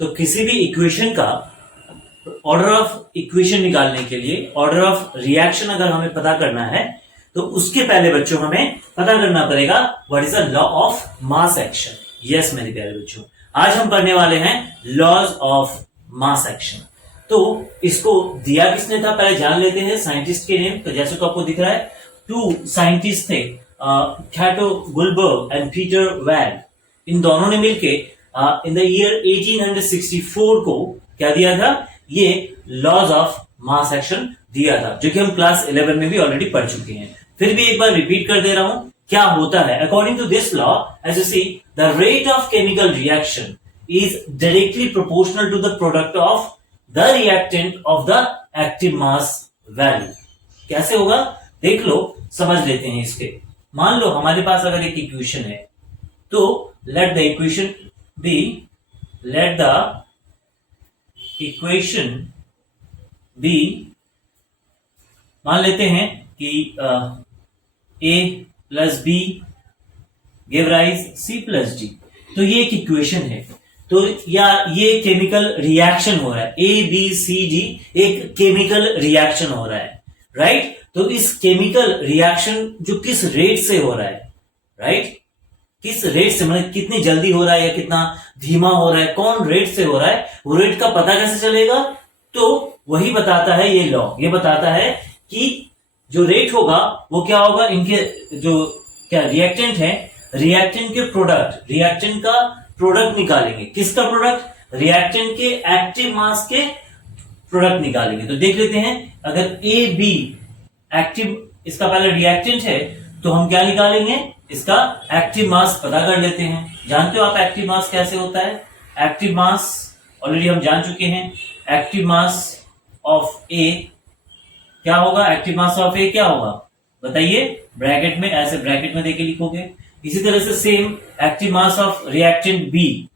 तो किसी भी इक्वेशन का ऑर्डर ऑफ इक्वेशन निकालने के लिए ऑर्डर ऑफ रिएक्शन अगर हमें पता करना है तो उसके पहले बच्चों हमें पता करना पड़ेगा what is the law of mass action. Yes मेरे प्यारे बच्चों, आज हम पढ़ने वाले हैं लॉज ऑफ मास एक्शन। तो इसको दिया किसने था पहले जान लेते हैं, साइंटिस्ट के नेम। तो जैसे तो आपको दिख रहा है, टू साइंटिस्ट थे, कैटो गुलबर्ग एंड पीटर वैन। इन दोनों ने मिलके इन द ईयर 1864 को क्या दिया था, ये लॉज ऑफ मास एक्शन दिया था, जो कि हम क्लास 11 में भी ऑलरेडी पढ़ चुके हैं। फिर भी एक बार रिपीट कर दे रहा हूं क्या होता है। According to this law, as you see, the rate of chemical reaction is directly proportional to the product of the reactant of the active mass value. कैसे होगा देख लो, समझ लेते हैं इसके। मान लो हमारे पास अगर एक इक्वेशन है, तो लेट द इक्वेशन बी, मान लेते हैं कि a plus B give rise C plus D. तो ये एक इक्वेशन है, तो या ये केमिकल रिएक्शन हो रहा है, ए बी सी डी एक केमिकल रिएक्शन हो रहा है, राइट। तो इस केमिकल रिएक्शन जो किस रेट से हो रहा है, राइट, किस रेट से, मतलब कितनी जल्दी हो रहा है या कितना धीमा हो रहा है, कौन रेट से हो रहा है, वो रेट का पता कैसे चलेगा। तो वही बताता है ये लॉ, ये बताता है कि जो रेट होगा वो क्या होगा, इनके जो क्या रिएक्टेंट है, रिएक्टेंट के प्रोडक्ट, रिएक्टेंट का प्रोडक्ट निकालेंगे। किसका प्रोडक्ट, रिएक्टेंट के एक्टिव मास के प्रोडक्ट निकालेंगे। तो देख लेते हैं, अगर ए बी एक्टिव इसका पहले रिएक्टेंट है तो हम क्या निकालेंगे, इसका एक्टिव मास पता कर लेते हैं। जानते हो आप एक्टिव मास कैसे होता है। एक्टिव मास ऑलरेडी हम जान चुके हैं, एक्टिव मास ऑफ ए क्या होगा, एक्टिव मास ऑफ ए क्या होगा बताइए, ब्रैकेट में, ऐसे ब्रैकेट में देके लिखोगे। इसी तरह से same active mass of reactant B,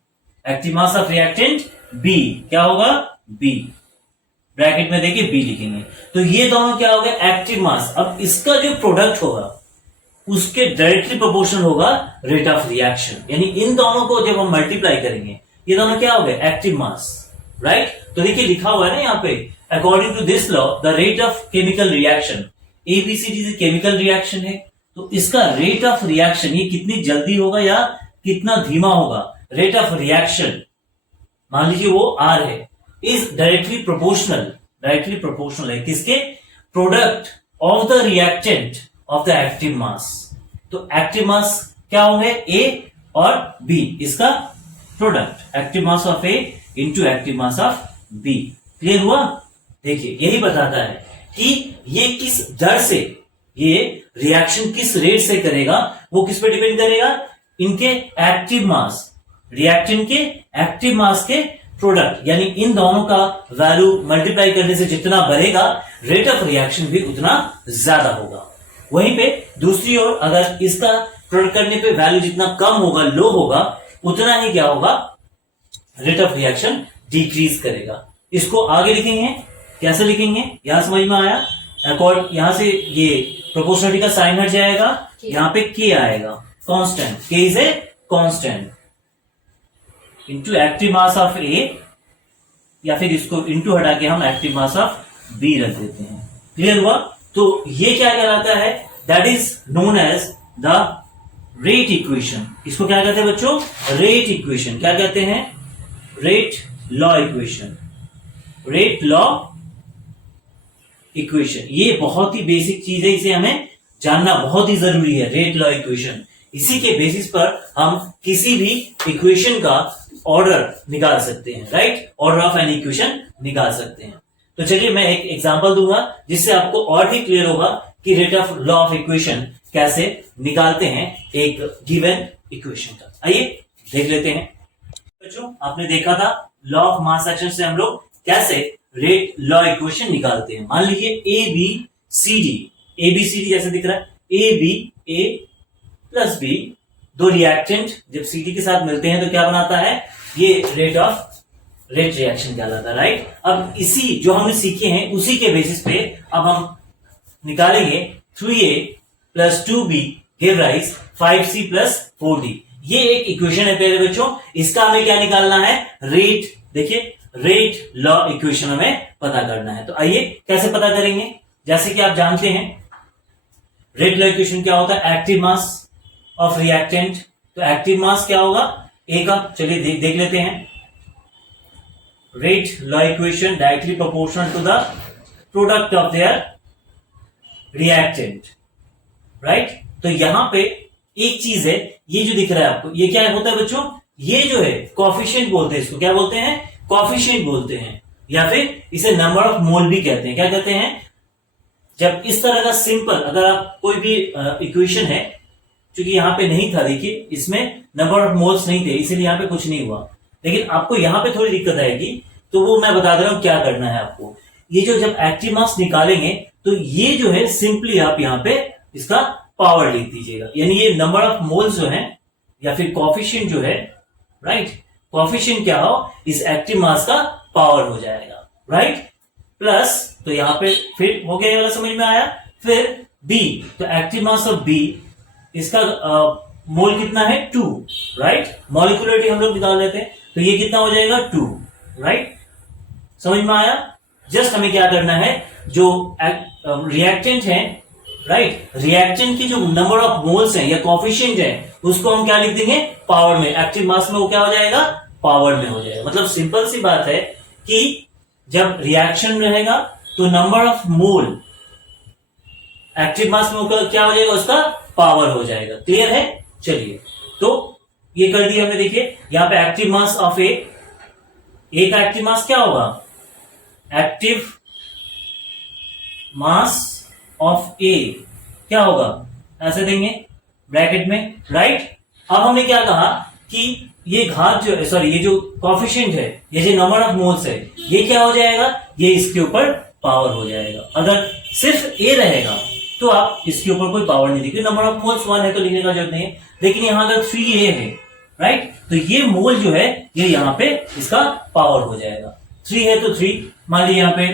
active mass of reactant B क्या होगा, बी, ब्रैकेट में देके बी लिखेंगे। तो ये दोनों क्या हो गए, एक्टिव मास। अब इसका जो प्रोडक्ट होगा उसके डायरेक्टली प्रोपोर्शनल होगा रेट ऑफ रिएक्शन, यानी इन दोनों को जब हम मल्टीप्लाई करेंगे ये दोनों क्या हो गए, एक्टिव मास, राइट। तो देखिए लिखा हुआ है ना यहाँ पे, according to this law the rate of chemical reaction, ABCD chemical reaction है, तो इसका रेट ऑफ रिएक्शन ये कितनी जल्दी होगा या कितना धीमा होगा, रेट ऑफ रिएक्शन मान लीजिए वो आर है, इज डायरेक्टली प्रोपोर्शनल है किसके, product of the reactant of the active mass. तो एक्टिव मास क्या होंगे, ए और बी, इसका product active mass of A into active mass of B. Clear हुआ। देखिए यही बताता है कि ये किस दर से, ये रिएक्शन किस रेट से करेगा, वो किस पे डिपेंड करेगा, इनके एक्टिव मास, रिएक्टेंट के एक्टिव मास के प्रोडक्ट, यानी इन दोनों का वैल्यू मल्टीप्लाई करने से जितना बढ़ेगा रेट ऑफ रिएक्शन भी उतना ज्यादा होगा। वहीं पे दूसरी ओर अगर इसका प्रोडक्ट करने पे वैल्यू जितना कम होगा, लो होगा, उतना ही क्या होगा, रेट ऑफ रिएक्शन डिक्रीज करेगा। इसको आगे लिखेंगे, कैसे लिखेंगे, यहां समझ में आया। अकॉर्ड यहां से ये प्रोपोर्शनलिटी का साइन हट जाएगा, यहां पे के आएगा, constant, K is a constant into active mass of A, या फिर इसको इनटू हटा के हम एक्टिव मास ऑफ बी रख देते हैं। क्लियर हुआ। तो ये क्या कहलाता है, that is known as the rate equation. इसको क्या कहते हैं बच्चों, रेट इक्वेशन। क्या कहते हैं, rate law equation, rate law equation. ये बहुत ही बेसिक चीज है, इसे हमें जानना बहुत ही जरूरी है, रेट लॉ इक्वेशन। इसी के बेसिस पर हम किसी भी इक्वेशन का ऑर्डर निकाल सकते हैं, right, order of an equation निकाल सकते हैं। तो चलिए मैं एक एग्जांपल दूंगा जिससे आपको और भी क्लियर होगा कि rate of law of equation कैसे निकालते हैं एक गिवन इक्वेशन का। आइए देख लेते हैं। बच्चों आपने देखा था लॉ ऑफ मास एक्शन से हम लोग कैसे रेट लॉ इक्वेशन निकालते हैं। मान लीजिए ए बी सी डी जैसे दिख रहा है, A B, A plus B, दो रिएक्टेंट जब सी डी के साथ मिलते हैं तो क्या बनाता है, ये रेट रिएक्शन कहलाता है, राइट। अब इसी जो हमने सीखे हैं उसी के बेसिस पे अब हम निकालेंगे 3a plus 2b give rise 5c plus 4d। ये एक इक्वेशन है प्यारे बच्चों, इसका हमें क्या निकालना है, रेट। देखिए रेट लॉ इक्वेशन हमें पता करना है। तो आइए कैसे पता करेंगे। जैसे कि आप जानते हैं रेट लॉ इक्वेशन क्या होता है, एक्टिव मास ऑफ रिएक्टेंट। तो एक्टिव मास क्या होगा, ए का। चलिए देख लेते हैं। Rate law equation directly proportional to the product of their reactant, right. तो यहां पे एक चीज है, ये जो दिख रहा है आपको, ये क्या होता है बच्चों, ये जो है कोएफिशिएंट बोलते हैं इसको। क्या बोलते हैं, कोएफिशिएंट बोलते हैं, या फिर इसे नंबर ऑफ मोल भी कहते हैं। क्या कहते हैं, जब इस तरह का सिंपल, अगर आप कोई भी इक्वेशन है, क्योंकि यहां पे नहीं था, देखिए इसमें नंबर ऑफ मोल्स नहीं थे, इसीलिए यहां पे कुछ नहीं हुआ। लेकिन आपको यहां पे थोड़ी दिक्कत आएगी, तो वो मैं बता दे रहा हूं क्या करना है आपको। ये जो जब एक्टिव मास निकालेंगे तो ये जो है सिंपली आप यहां पे इसका पावर लिख दीजिएगा, यानी ये नंबर ऑफ मोल्स जो है या फिर कोएफिशिएंट जो है, राइट, कोएफिशिएंट क्या हो, इस एक्टिव मास का पावर हो जाएगा, राइट। प्लस, तो यहां पे फिर हो गया, ये वाला समझ में आया। फिर बी, तो एक्टिव मास ऑफ बी, इसका मोल कितना है, 2, राइट। मॉलिक्यूलरिटी हम लोग निकाल लेते हैं, तो ये कितना हो जाएगा, 2, राइट। समझ में आया। जस्ट हमें क्या करना है, जो रिएक्टेंट है, राइट, रिएक्टेंट की जो नंबर ऑफ मोल्स हैं या कोएफिशिएंट है, उसको हम क्या लिख देंगे, पावर में। एक्टिव मास में वो क्या हो जाएगा, पावर में हो जाएगा। मतलब सिंपल सी बात है कि जब रिएक्शन रहेगा तो number of mole active mass में क्या हो जाएगा, उसका पावर हो जाएगा। क्लियर है। चलिए, तो ये कर दिया हमने। देखिए यहां पे एक्टिव मास ऑफ ए का एक्टिव मास क्या होगा, एक्टिव मास ऑफ ए क्या होगा, ऐसे देंगे ब्रैकेट में, राइट। अब हमने क्या कहा कि ये घात जो है, सॉरी, ये जो कोएफिशिएंट है, ये जो नंबर ऑफ मोल्स है, ये क्या हो जाएगा, ये इसके ऊपर पावर हो जाएगा। अगर सिर्फ ए रहेगा तो आप इसके ऊपर कोई पावर नहीं देंगे, नंबर ऑफ मोल्स 1 है तो लिखने का जरूरत नहीं है। लेकिन यहां अगर 3a है, राइट, तो ये मोल जो है ये यहां पे इसका पावर हो जाएगा। 3 है तो 3, मान लीजिए यहां पे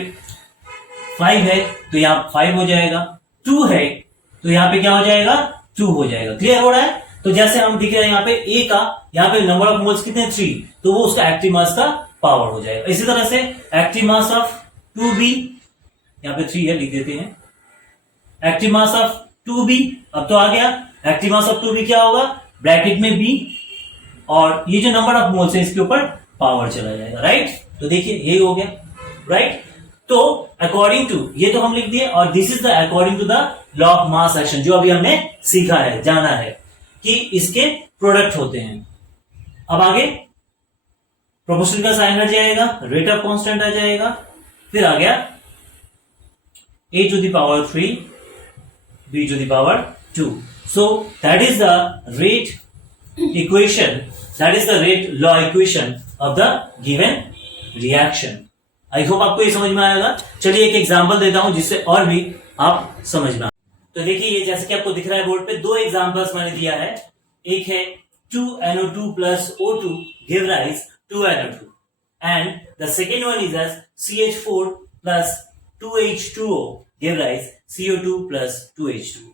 5 है तो यहां 5 हो जाएगा, 2 है तो यहां पे क्या हो जाएगा, 2 हो जाएगा। क्लियर हो रहा है। तो जैसे हम दिख रहे हैं यहाँ पे ए का, यहाँ पे नंबर ऑफ मोल्स कितने, 3, तो वो उसका एक्टिव मास का पावर हो जाएगा। इसी तरह से एक्टिव मास ऑफ 2b, यहाँ पे 3 है लिख देते हैं, एक्टिव मास ऑफ 2b, अब तो आ गया। एक्टिव मास ऑफ 2b क्या होगा, ब्रैकेट में b, और ये जो नंबर ऑफ मोल्स है इसके ऊपर पावर चला जाएगा, राइट। तो देखिए ये हो गया, राइट। तो अकॉर्डिंग टू, ये तो हम लिख दिए, और this is the according to the law of mass action, जो अभी हमने सीखा है, जाना है कि इसके प्रोडक्ट होते हैं। अब आगे प्रोपोर्शनल का साइन हट जाएगा, रेट ऑफ कांस्टेंट आ जाएगा, फिर आ गया a to the power 3, b to the power 2. So that is the rate equation, that is the rate law equation of the given reaction. I hope आपको ये समझ में आएगा। चलिए एक एग्जांपल देता हूं जिससे और भी आप समझ में। तो देखिए ये जैसे कि आपको दिख रहा है बोर्ड पे, 2 एग्जांपल्स मैंने दिया है। एक है 2NO2 plus O2 give rise to NO2, and the second one is as CH4 plus 2H2O give rise CO2 plus 2H2O।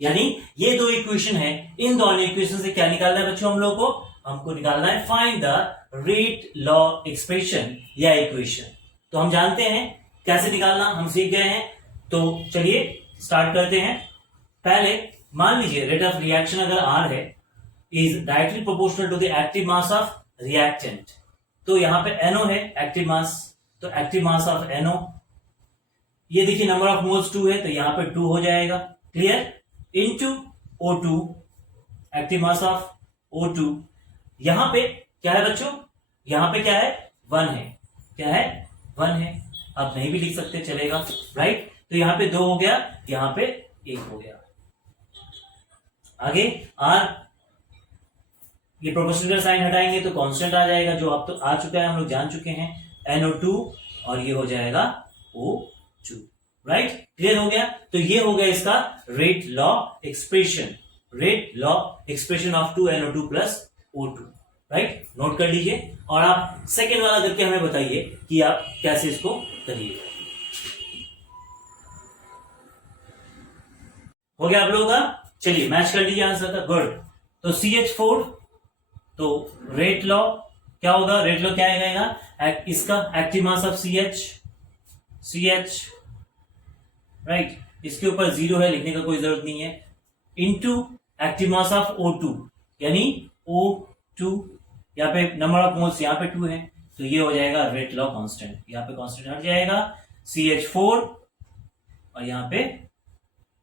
यानी ये 2 इक्वेशन है, इन दोनों इक्वेशन से क्या निकालना है बच्चों हम लोग को, हमको निकालना है find the rate law expression या इक्वेशन। तो हम जानते हैं कैसे निकालना, हम सीख गए हैं। तो चलिए स्टार्ट करते हैं। पहले मान लीजिए रेट ऑफ रिएक्शन अगर R है, is directly proportional to the active mass of reactant. तो यहां पे NO है एक्टिव मास, तो एक्टिव मास ऑफ NO, ये देखिए नंबर ऑफ मोल्स 2 है तो यहां पे 2 हो जाएगा। Clear. Into O2, active mass of O2, यहां पे क्या है बच्चों, यहां पे क्या है, 1 है, क्या है, 1 है। आप नहीं भी लिख सकते चलेगा, राइट। तो यहां पे 2 हो गया, यहां पे 1 हो गया। आगे R, ये प्रोपोर्शनल का साइन हटाएंगे तो कांस्टेंट आ जाएगा, जो अब तो आ चुका है, हम लोग जान चुके हैं, NO2, और ये हो जाएगा O2, राइट। क्लियर हो गया। तो ये हो गया इसका rate law expression, rate law expression of 2NO2 plus O2, right. Note कर लीजिए, और आप सेकेंड वाला करके हमें बताइए कि आप कैसे इसको करिए। हो गया आप लोगों का। चलिए मैच कर लीजिए आंसर का, गुड। तो CH4 तो रेट लॉ क्या होगा, रेट लॉ क्या आएगा, इसका active mass of C H right, इसके ऊपर 0 है, लिखने का कोई जरूरत नहीं है, into active mass of O2 यानी O2, यहाँ पे नंबर ऑफ मोल्स यहाँ पे 2 है, तो ये हो जाएगा रेट लॉ कांस्टेंट, यहाँ पे कांस्टेंट हट जाएगा CH4 और यहाँ पे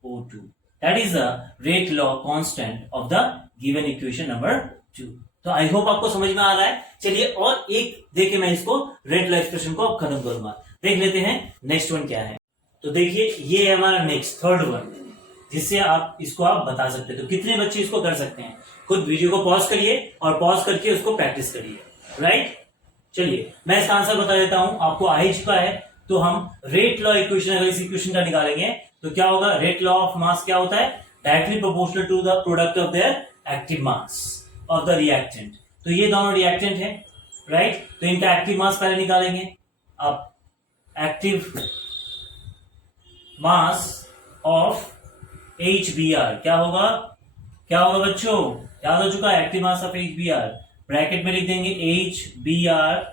O2, that is the rate law constant of the given equation number 2। तो आई होप आपको समझ में आ रहा है। चलिए और एक देखे मैं इसको रेट लॉ एक्सप्रेशन को अब खत्म करूंगा, देख लेते हैं नेक्स्ट वन क्या है। तो देखिए ये है हमारा नेक्स्ट थर्ड वन, जिससे आप इसको आप बता सकते हैं। तो कितने बच्चे इसको कर सकते हैं, खुद वीडियो को पॉज करिए और पॉज करके उसको प्रैक्टिस करिए, राइट। चलिए मैं इसका आंसर बता देता हूं, आपको आ ही चुका है। तो हम रेट लॉ इक्वेशन, अगर इस इक्वेशन का निकालेंगे तो क्या होगा, रेट लॉ ऑफ मास क्या होता है, directly proportional to the product of their active mass of the reactant. तो ये दोनों रिएक्टेंट है, राइट, तो इनका एक्टिव मास पहले निकालेंगे। अब एक्टिव मास ऑफ HBr क्या होगा, क्या होगा बच्चों, याद हो चुका है, active mass of HBr, bracket में लिख देंगे HBr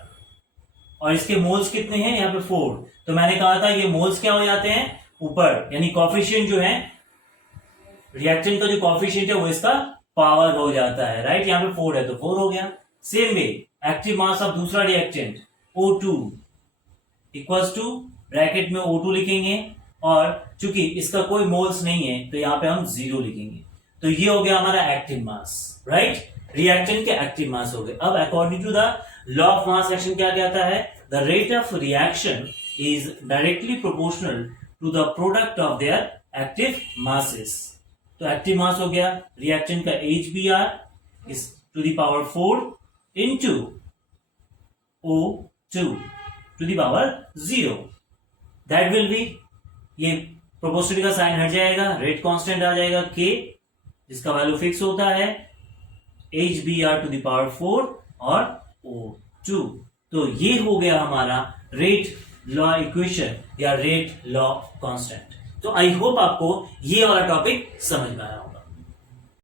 और इसके मोल्स कितने हैं, यहाँ पे 4। तो मैंने कहा था ये मोल्स क्या हो जाते हैं ऊपर, यानी कॉफिशिएंट जो है, रिएक्टेंट का जो कॉफिशिएंट है वो इसका पावर हो जाता है, राइट, यहाँ पे 4 है तो 4 हो गया। Same way active mass of दूसरा reactant O2 equals to, bracket में O2 लिखेंगे और चूंकि इसका कोई मोल्स नहीं है तो यहाँ पे हम 0 लिखेंगे। तो ये हो गया हमारा एक्टिव मास, राइट, रिएक्टेंट के एक्टिव मास हो गए। अब according to the law of mass action क्या कहता है, the rate of reaction is directly proportional to the product of their active masses. तो एक्टिव मास हो गया रिएक्टेंट का HBr is to the power 4 into O2 to the power 0, that will be, ये proportional का sign हट जाएगा, rate constant आ जाएगा K, जिसका वैल्यू फिक्स होता है HBr टू द पावर 4 और O2। तो ये हो गया हमारा रेट लॉ इक्वेशन या रेट लॉ कांस्टेंट। तो आई होप आपको ये वाला टॉपिक समझ में आया हो।